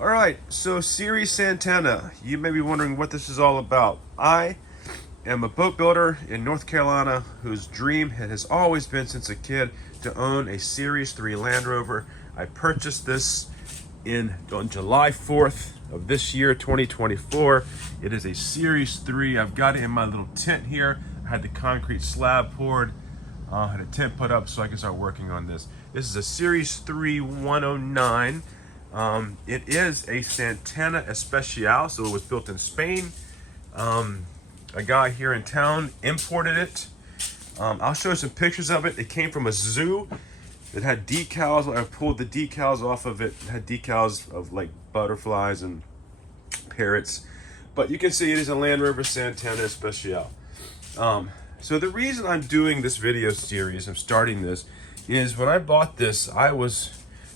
All right, so Series Santana. You may be wondering what this is all about. I am a boat builder in North Carolina whose dream it has always been since a kid to own a Series 3 Land Rover. I purchased this on July 4th of this year, 2024. It is a Series 3. I've got it in my little tent here. I had the concrete slab poured, had a tent put up so I can start working on this. This is a Series 3 109. It is a Santana Especial, so it was built in Spain. A guy here in town imported it. I'll show you some pictures of it. It came from a zoo. It had decals. I pulled the decals off of it. It had decals of like butterflies and parrots. But you can see it is a Land Rover Santana Especial. So the reason I'm doing this video series, I'm starting this, is when I bought this, I was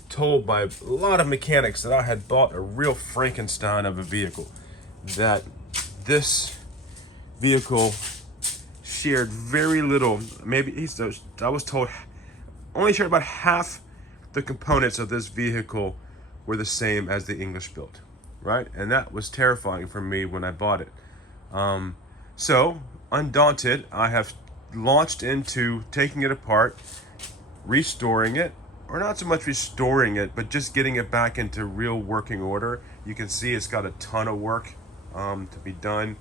told by a lot of mechanics that I had bought a real Frankenstein of a vehicle. That this vehicle shared very little, I was told only shared about half the components of this vehicle were the same as the English built, right? And that was terrifying for me when I bought it. So, undaunted, I have launched into taking it apart, restoring it, or not so much restoring it, but just getting it back into real working order. You can see it's got a ton of work to be done.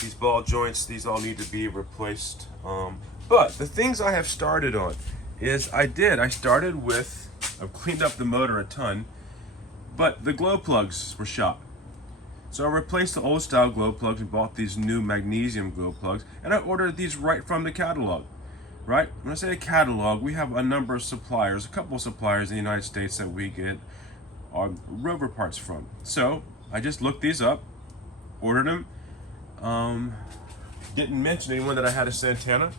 These ball joints, these all need to be replaced. But the things I have started on is I've cleaned up the motor a ton, but the glow plugs were shot. So I replaced the old style glow plugs and bought these new magnesium glow plugs, and I ordered these right from the catalog. Right? When I say a catalog, we have a number of suppliers, a couple of suppliers in the United States that we get our Rover parts from. So I just looked these up, ordered them. Didn't mention anyone that I had a Santana.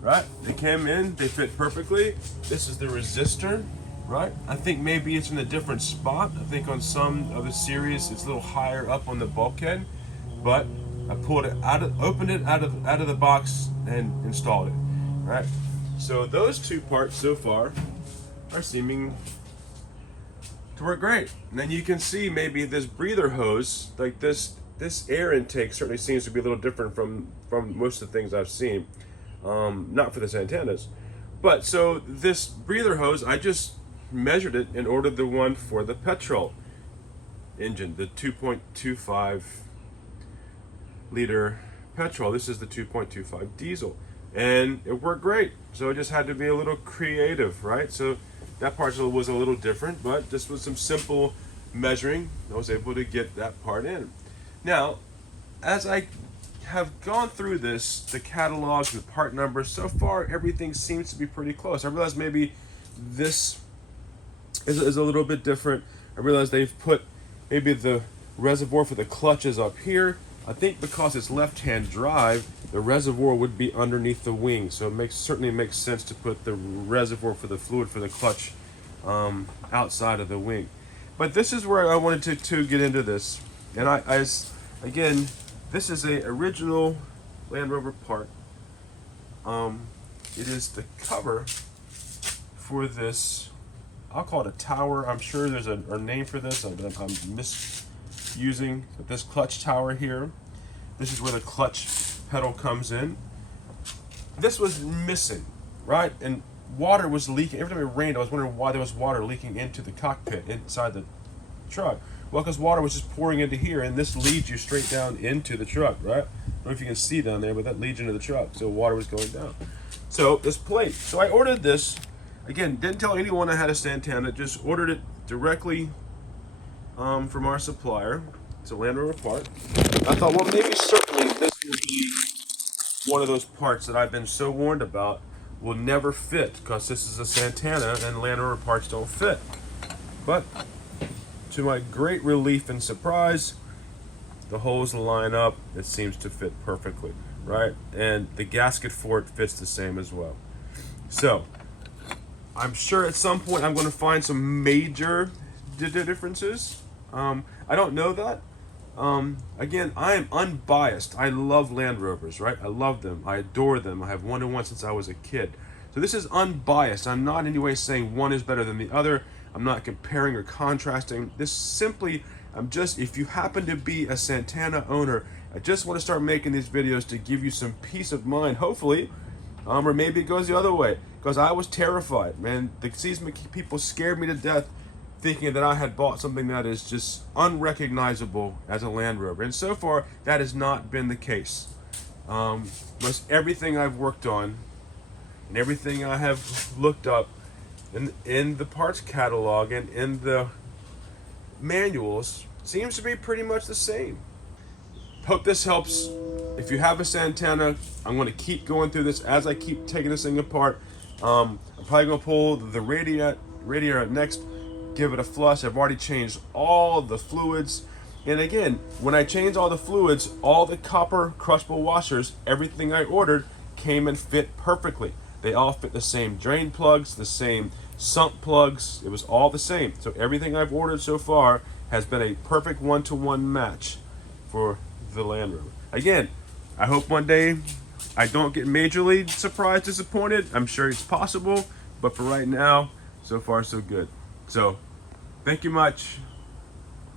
Right? They came in, they fit perfectly. This is the resistor. Right? I think maybe it's in a different spot. I think on some of the series it's a little higher up on the bulkhead, but I pulled it opened it out of the box and installed it. Right, so those two parts so far are seeming to work great. And then you can see maybe this breather hose, like this air intake certainly seems to be a little different from most of the things I've seen. Not for the Santanas, but so this breather hose, I just measured it and ordered the one for the petrol engine, the 2.25 liter petrol. This is the 2.25 diesel. And it worked great. So it just had to be a little creative, right? So that part was a little different, but just with some simple measuring, I was able to get that part in. Now, as I have gone through this, the catalogs, the part numbers, so far everything seems to be pretty close. I realize maybe this is a little bit different. I realize they've put maybe the reservoir for the clutches up here. I think because it's left-hand drive, the reservoir would be underneath the wing, so it certainly makes sense to put the reservoir for the fluid for the clutch outside of the wing. But this is where I wanted to get into this, and again, this is a original Land Rover part. It is the cover for this. I'll call it a tower. I'm sure there's a name for this. I'm misusing this clutch tower here. This is where the clutch pedal comes in. This was missing, right? And water was leaking. Every time it rained, I was wondering why there was water leaking into the cockpit inside the truck. Well, because water was just pouring into here, and this leads you straight down into the truck, right? I don't know if you can see down there, but that leads you into the truck. So water was going down. So this plate. So I ordered this. Again, didn't tell anyone I had a Santana. Just ordered it directly from our supplier. It's a Land Rover part. I thought, well, maybe certainly this will be one of those parts that I've been so warned about will never fit, because this is a Santana and Land Rover parts don't fit. But to my great relief and surprise, the holes line up. It seems to fit perfectly, right? And the gasket for it fits the same as well. So I'm sure at some point I'm going to find some major differences. I don't know that. Again, I am unbiased. I love Land Rovers, right? I love them. I adore them. I have one since I was a kid. So this is unbiased. I'm not in any way saying one is better than the other. I'm not comparing or contrasting. This simply, if you happen to be a Santana owner, I just want to start making these videos to give you some peace of mind, hopefully. Or maybe it goes the other way, because I was terrified, man. The season people scared me to death, thinking that I had bought something that is just unrecognizable as a Land Rover. And so far, that has not been the case. Most everything I've worked on and everything I have looked up in the parts catalog and in the manuals seems to be pretty much the same. Hope this helps. If you have a Santana, I'm going to keep going through this as I keep taking this thing apart. I'm probably going to pull the radiator next, give it a flush. I've already changed all the fluids. And again, when I changed all the fluids, all the copper crushable washers, everything I ordered came and fit perfectly. They all fit the same drain plugs, the same sump plugs. It was all the same. So everything I've ordered so far has been a perfect one-to-one match for the Land Rover. Again, I hope one day I don't get majorly surprised, disappointed. I'm sure it's possible, but for right now, so far so good. So, thank you much.